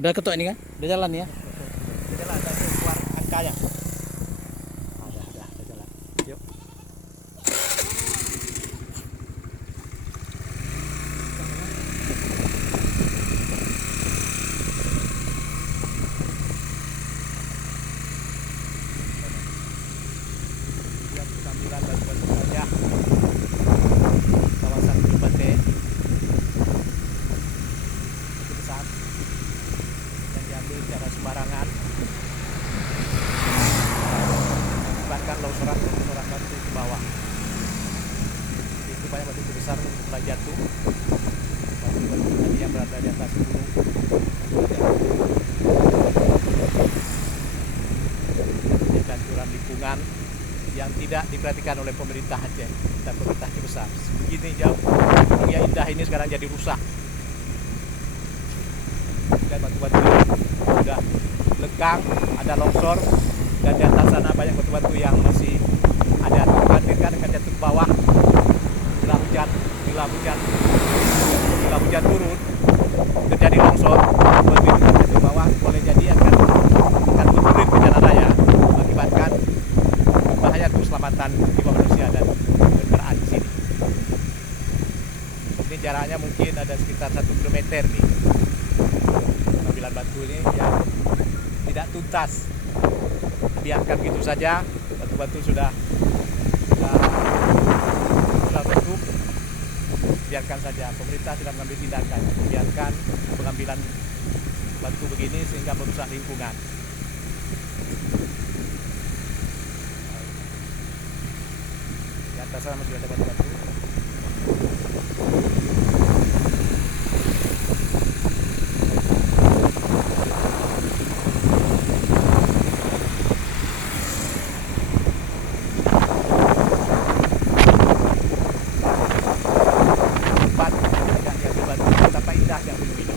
Udah ketok ini kan? Udah jalan ya? Udah jalan, ada tuh keluar angkanya. Ada jalan. Yuk. Lihat pengambilan batu-batu gajah kawasan Bupati itu besar dan diambil secara sembarangan, menyebabkan longsoran batu ke bawah. Itu banyak batu besar mulai jatuh, batu-batu tadi yang berada di atas gunung kehancuran lingkungan yang tidak diperhatikan oleh pemerintah Aceh dan pemerintah Aceh besar. Begini jauh dunia indah ini sekarang jadi rusak. Dan batu-batu sudah lekang, ada longsor, dan di atas sana banyak batu-batu yang masih ada dikhawatirkan akan jatuh ke bawah bila hujan turun terjadi longsor, batu itu jatuh ke bawah, boleh jadi akan berturut ke jalan raya, mengakibatkan bahaya keselamatan jiwa manusia dan kendaraan di sini. Ini jaraknya mungkin ada sekitar 1 kilometer nih. Pengambilan batu ini yang tidak tuntas, biarkan begitu saja. Batu-batu sudah tutup, biarkan saja. Pemerintah tidak mengambil tindakan, biarkan pengambilan batu begini sehingga merusak lingkungan. Di atas sana masih ada batu-batu. Tempat yang diambil batu, betapa indahnya gunung ini.